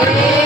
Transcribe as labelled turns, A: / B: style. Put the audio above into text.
A: Amen.